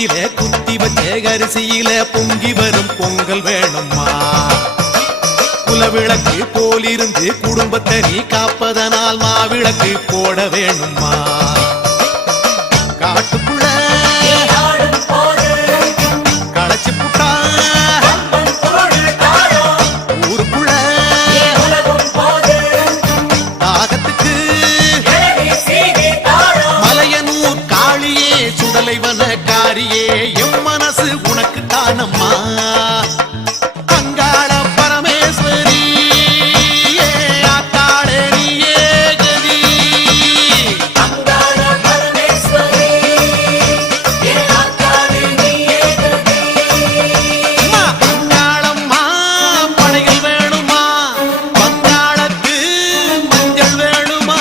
குழியில குத்தி வச்ச அரிசியில பொங்கி வரும் பொங்கல் வேணும்மா. குலவிளக்கு போலிருந்து குடும்பத்தை நீ காப்பதனால் மாவிளக்கு போட வேணும்மா. காட்டுக்குள்ள களைச்சு புட்டா ஊருக்குள்ள தாகத்துக்கு மலையனூர் காளியே சுடலைவன காரியே எம் மனசு உனக்கு தானம்மா. அங்காள பரமேஸ்வரி ஆத்தாளே நீயே கதி. அங்காளம்மா படைகள் வேணுமா, பங்காளத்து மஞ்சள் வேணுமா.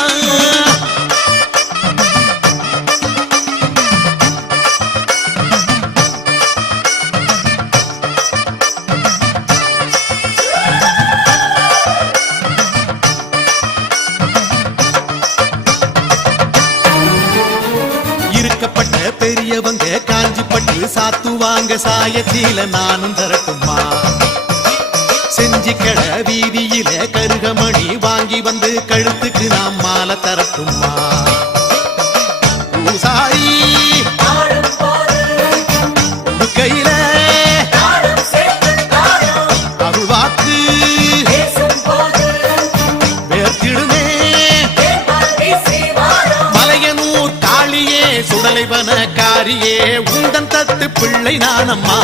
இருக்கப்பட்ட பெரியவங்க காஞ்சிப்பட்டு சாத்துவாங்க சாயத்தில நானும் தரட்டுமா. செஞ்சிக்கட வீதியில கருகமணி வாங்கி வந்து கழுத்துக்கு நாம் மாலை தரட்டுமா. பூசாரி கையில அருள்வாக்கு வேர்த்திடுமே. மலையனூர் காளியே சுடலைவன காரியே உந்தன் தத்து பிள்ளை நானம்மா.